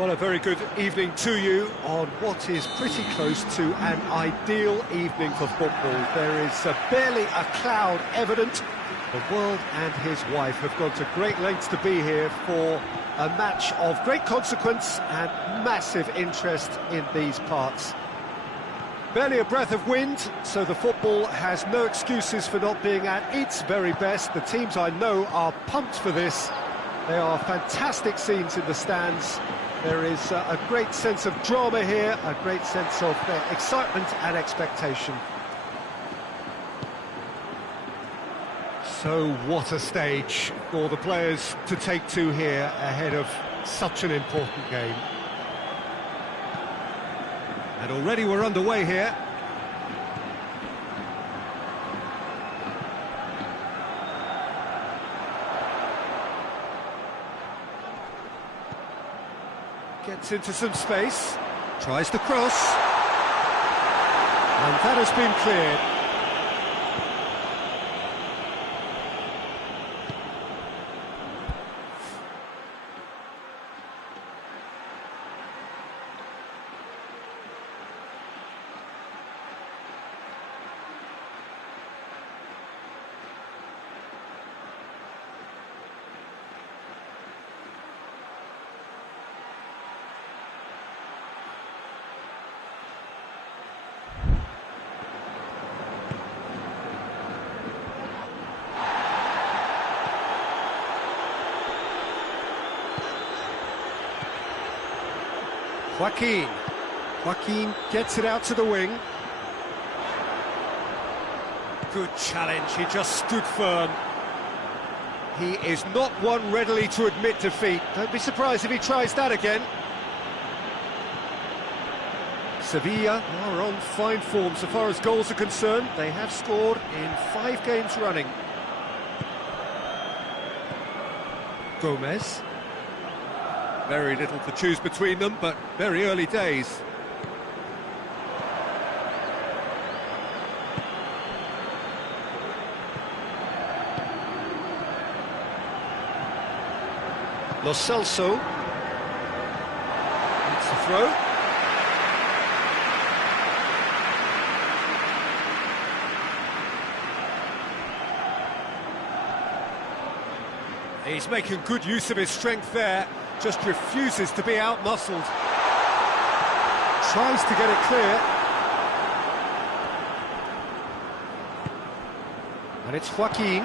Well, a very good evening to you on what is pretty close to an ideal evening for football. There is barely a cloud evident. The world and his wife have gone to great lengths to be here for a match of great consequence and massive interest in these parts. Barely a breath of wind, so the football has no excuses for not being at its very best. The teams I know are pumped for this. They are fantastic scenes in the stands. There is a great sense of drama here, a great sense of excitement and expectation. So what a stage for the players to take to here ahead of such an important game. And already we're underway here. Gets into some space, tries to cross, and that has been cleared. Joaquin gets it out to the wing. Good challenge, he just stood firm. He is not one readily to admit defeat. Don't be surprised if he tries that again. Sevilla are on fine form so far as goals are concerned. They have scored in 5 games running. Gomez. Very little to choose between them, but very early days. Lo Celso. It's a throw. He's making good use of his strength there. Just refuses to be out-muscled. Tries to get it clear. And it's Joaquin.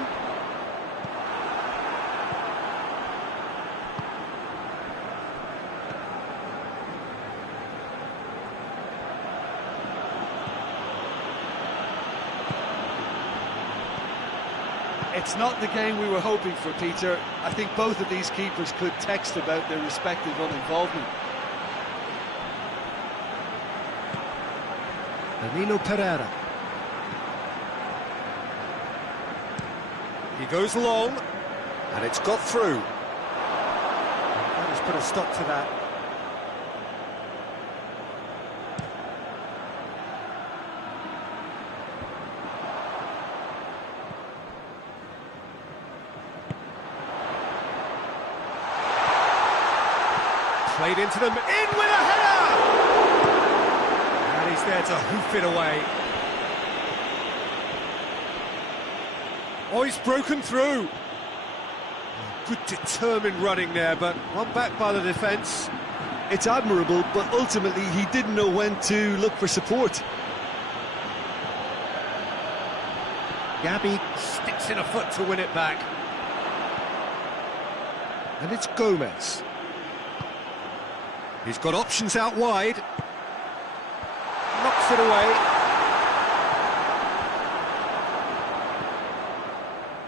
It's not the game we were hoping for, Peter. I think both of these keepers could text about their respective uninvolvement. Danilo Pereira. He goes long, and it's got through. That has put a stop to that. Played into them, in with a header! And he's there to hoof it away. Oh, he's broken through. Good determined running there, but one back by the defence. It's admirable, but ultimately he didn't know when to look for support. Gabby sticks in a foot to win it back. And it's Gomez. He's got options out wide. Knocks it away.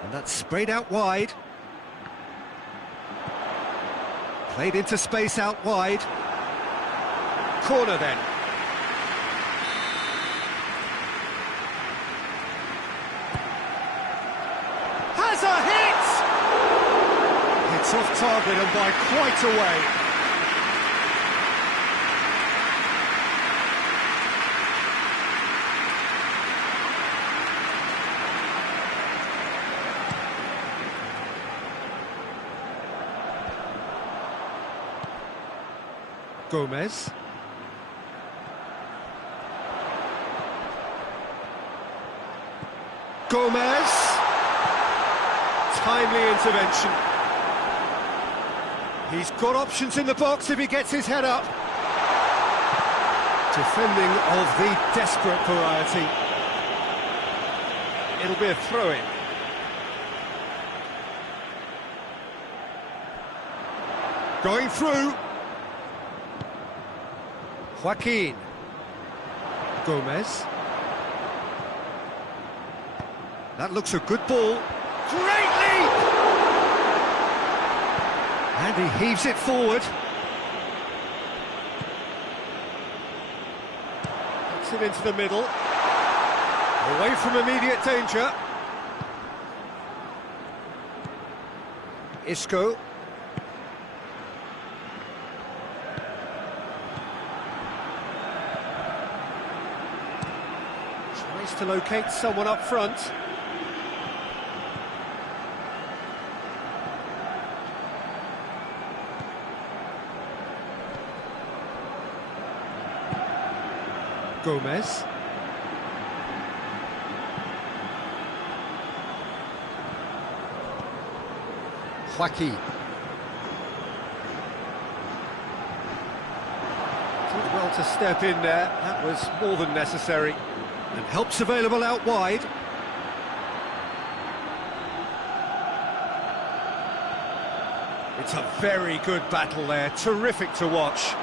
And that's sprayed out wide. Played into space out wide. Corner then. Has a hit! It's off target and by quite a way. Gomez. Gomez. Timely intervention. He's got options in the box if he gets his head up. Defending of the desperate variety. It'll be a throw-in. Going through. Joaquin. Gomez. That looks a good ball. Great leap! And he heaves it forward. Gets it into the middle. Away from immediate danger. Isco. Tries to locate someone up front. Gomez. Joaquin. Did well to step in there, that was more than necessary. And help's available out wide. It's a very good battle there, terrific to watch.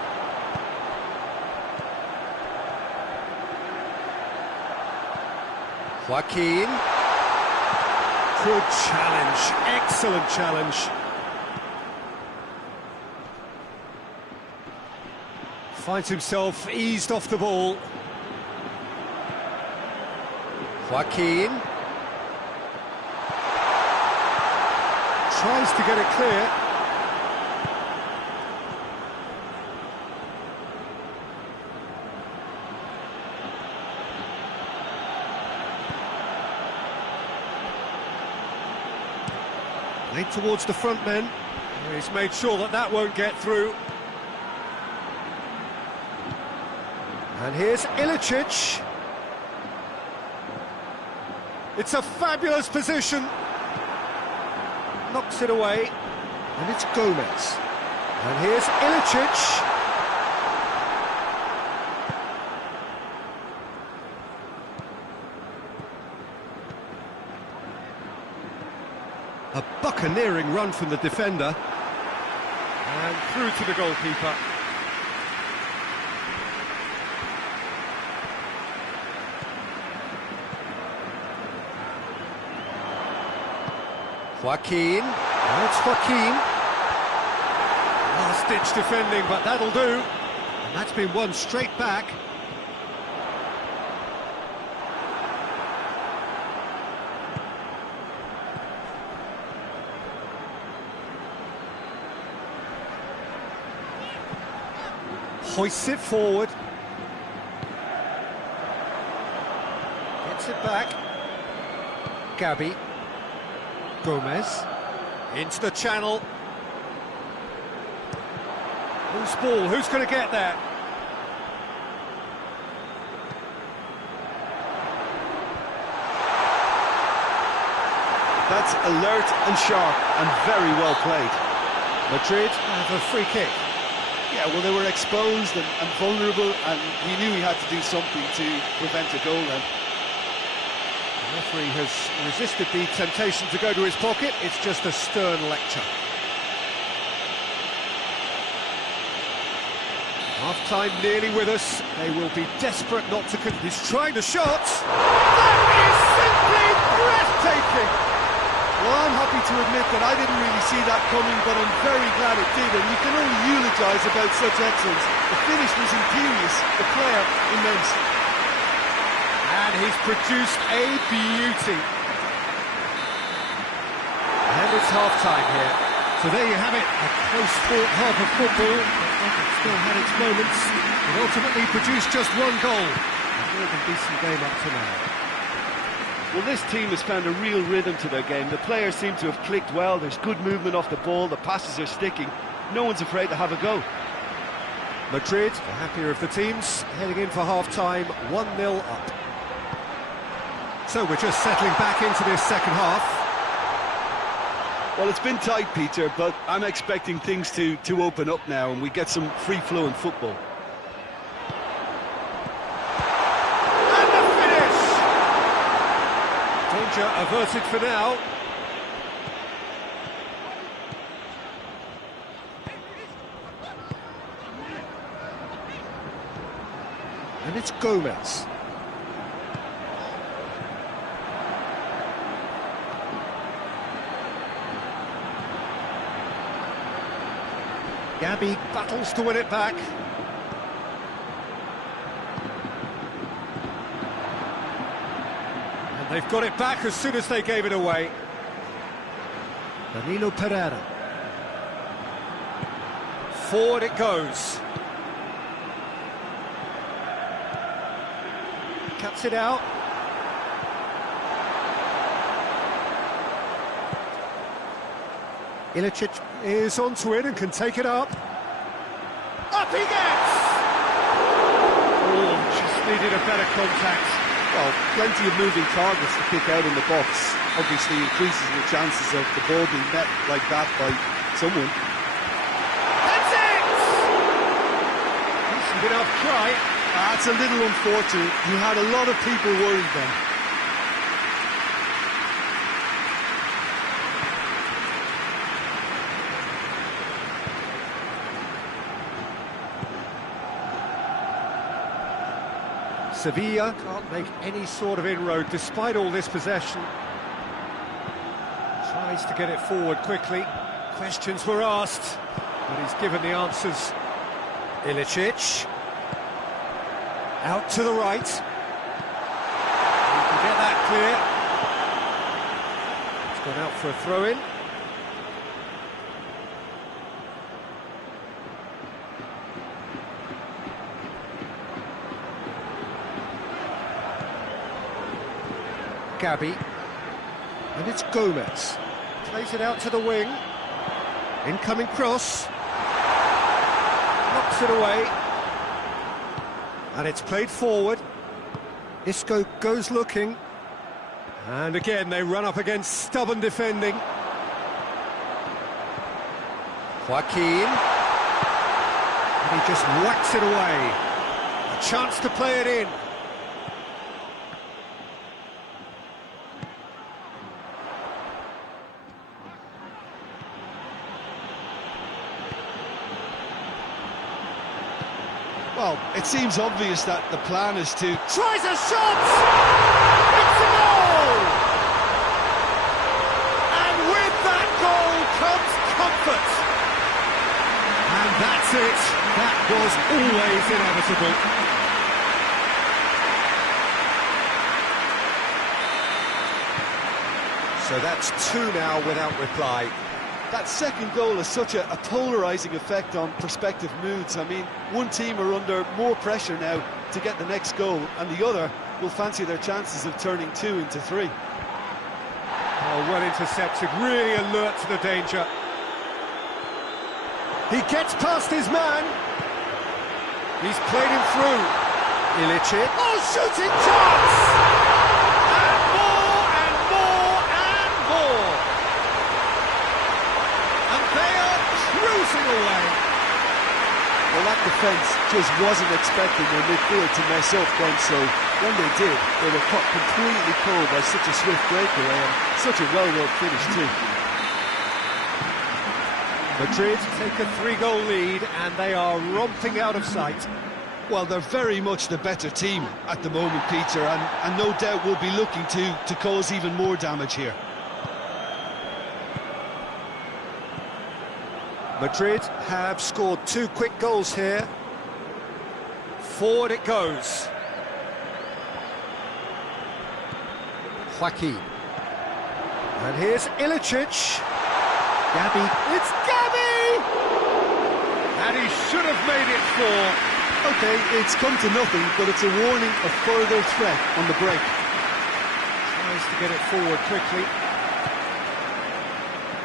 Joaquin. Good challenge, excellent challenge. Finds himself eased off the ball. Joaquin. Tries to get it clear. Late towards the front men. He's made sure that that won't get through. And here's Ilicic. It's a fabulous position. Knocks it away. And it's Gomez. And here's Ilicic. A buccaneering run from the defender. And through to the goalkeeper. Joaquin. Now it's Joaquin. Last-ditch defending, but that'll do. And that's been won straight back. Hoists it forward. Gets it back. Gabby. Gomez. Into the channel. Whose ball? Who's going to get there? That's alert and sharp and very well played. Madrid have a free kick. Yeah, well, they were exposed and vulnerable, and he knew he had to do something to prevent a goal then. The referee has resisted the temptation to go to his pocket. It's just a stern lecture. Half-time nearly with us. They will be desperate not to... He's trying the shot. That is simply breathtaking. Well, I'm happy to admit that I didn't really see that coming, but I'm very glad it did, and you can only eulogise about such excellence. The finish was imperious, the player immense. And he's produced a beauty. And it's half-time here. So there you have it, a close-fought half of football. It still had its moments. It ultimately produced just one goal. A more than decent game up to now. Well, this team has found a real rhythm to their game. The players seem to have clicked well. There's good movement off the ball. The passes are sticking. No one's afraid to have a go. Madrid, the happier of the teams, heading in for half-time, 1-0 up. So we're just settling back into this second half. Well, it's been tight, Peter, but I'm expecting things to open up now and we get some free-flowing football. And the finish! Danger averted for now. And it's Gomez. Gabby battles to win it back. And they've got it back as soon as they gave it away. Danilo Pereira. Forward it goes. Cuts it out. Ilicic is onto it and can take it up. Up he gets! Oh, just needed a better contact. Well, plenty of moving targets to pick out in the box. Obviously increases the chances of the ball being met like that by someone. That's it! Decent enough try. That's a little unfortunate. You had a lot of people worried then. Sevilla can't make any sort of inroad despite all this possession. Tries to get it forward quickly. Questions were asked, but he's given the answers. Ilicic. Out to the right. He can get that clear. It's gone out for a throw-in. Gabby, and it's Gomez. Plays it out to the wing. Incoming cross. Knocks it away. And it's played forward. Isco goes looking. And again, they run up against stubborn defending. Joaquin. And he just whacks it away. A chance to play it in. Well, it seems obvious that the plan is to... Tries a shot! It's a goal! And with that goal comes comfort. And that's it. That was always inevitable. So that's two now without reply. That second goal has such a polarising effect on prospective moods. I mean, one team are under more pressure now to get the next goal, and the other will fancy their chances of turning 2 into 3. Oh, well intercepted, really alert to the danger. He gets past his man. He's played him through. Ilicic. Oh, shooting chance! And more, and more, and more. And they are cruising away. Well, that defence just wasn't expecting their midfield to mess up then, so when they did, they were caught completely cold by such a swift breakaway and such a well-worked finish too. Madrid take a 3-goal lead and they are romping out of sight. Well, they're very much the better team at the moment, Peter, and no doubt will be looking to cause even more damage here. Madrid have scored 2 quick goals here. Forward it goes. Joaquin. And here's Ilicic. Gabby. It's Gabby! And he should have made it 4. Okay, it's come to nothing, but it's a warning of further threat on the break. Tries to get it forward quickly.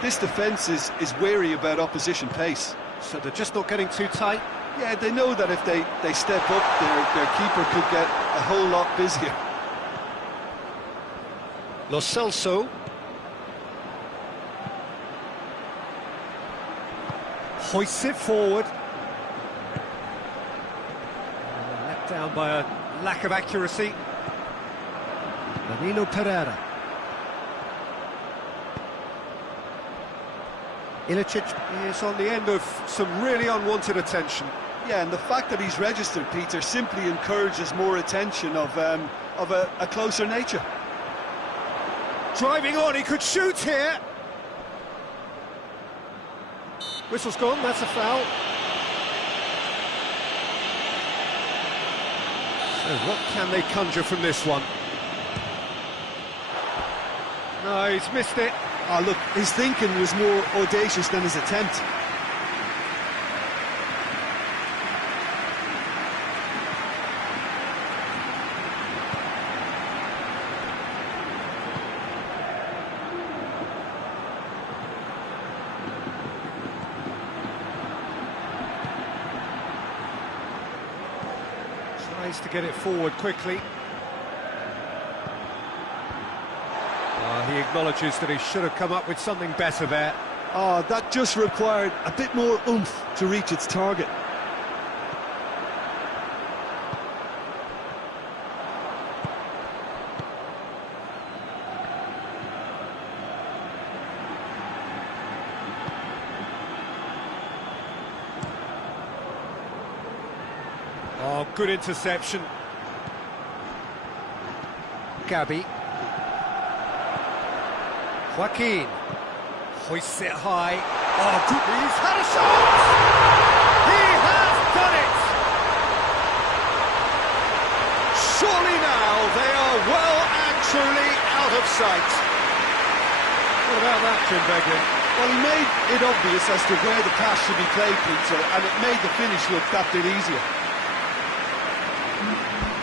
This defence is wary about opposition pace. So they're just not getting too tight. Yeah, they know that if they step up, their keeper could get a whole lot busier. Lo Celso. Hoists it forward. Let down by a lack of accuracy. Danilo Pereira. Ilicic is on the end of some really unwanted attention. Yeah, and the fact that he's registered, Peter, simply encourages more attention of a closer nature. Driving on, he could shoot here. Whistle's gone, that's a foul. So what can they conjure from this one? No, he's missed it. Oh, look, his thinking was more audacious than his attempt. Tries to get it forward quickly. He acknowledges that he should have come up with something better there. Oh, that just required a bit more oomph to reach its target. Oh, good interception. Gabi. Joaquin. Hoists it high. Oh, good. He's had a shot! He has done it! Surely now they are well and truly out of sight. What about that, Jim Beglin? Well, he made it obvious as to where the pass should be played, Peter, and it made the finish look that bit easier.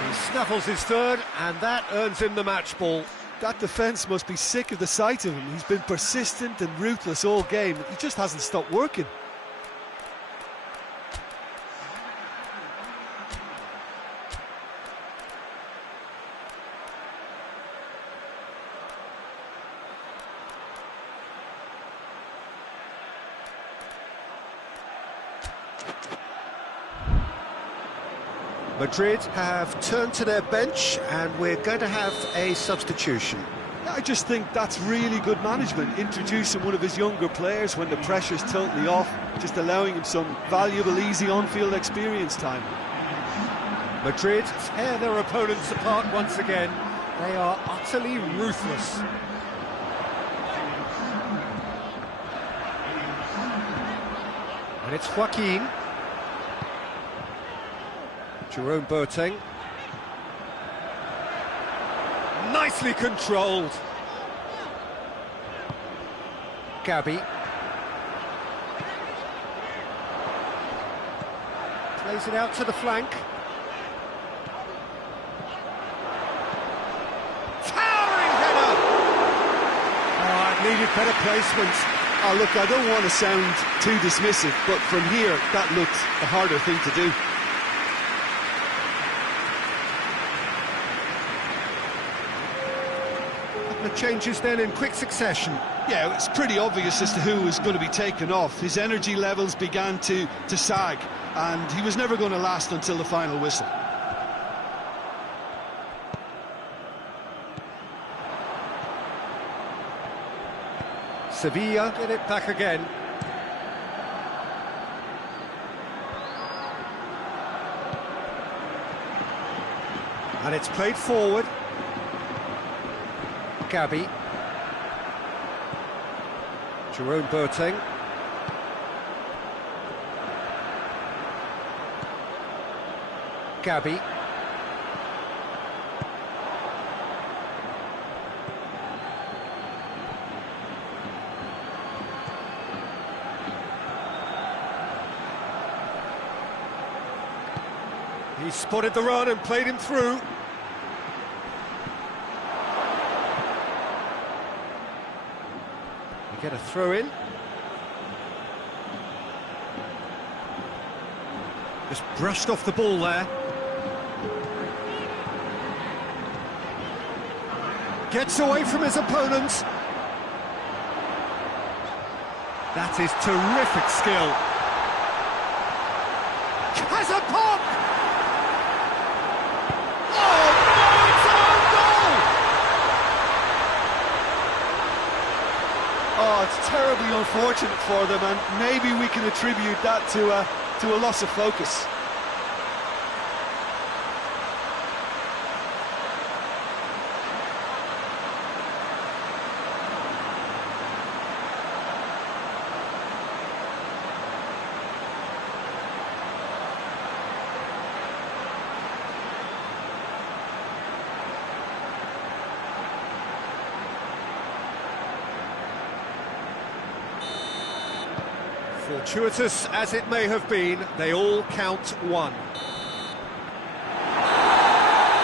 He snaffles his third, and that earns him the match ball. That defence must be sick of the sight of him. He's been persistent and ruthless all game. He just hasn't stopped working. Madrid have turned to their bench, and we're going to have a substitution. I just think that's really good management, introducing one of his younger players when the pressure's totally off, just allowing him some valuable, easy on-field experience time. Madrid tear their opponents apart once again. They are utterly ruthless. And it's Joaquin. Jerome Boateng. Nicely controlled. Gabi. Plays it out to the flank. Towering header! Oh, it needed better placement. Oh, look, I don't want to sound too dismissive, but from here, that looked a harder thing to do. The changes then in quick succession. Yeah, it's pretty obvious as to who was going to be taken off. His energy levels began to sag, and he was never going to last until the final whistle. Sevilla get it back again. And it's played forward. Gabi. Jerome Boateng. Gabi. He spotted the run and played him through. We get a throw in. Just brushed off the ball there. Gets away from his opponent. That is terrific skill. Has a pop! Oh, no, it's own goal! Oh, it's terribly unfortunate for them, and maybe we can attribute that to a loss of focus. Fortuitous as it may have been, they all count one.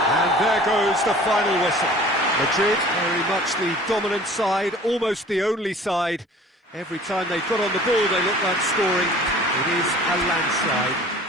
And there goes the final whistle. Madrid, very much the dominant side, almost the only side. Every time they got on the ball, they looked like scoring. It is a landslide.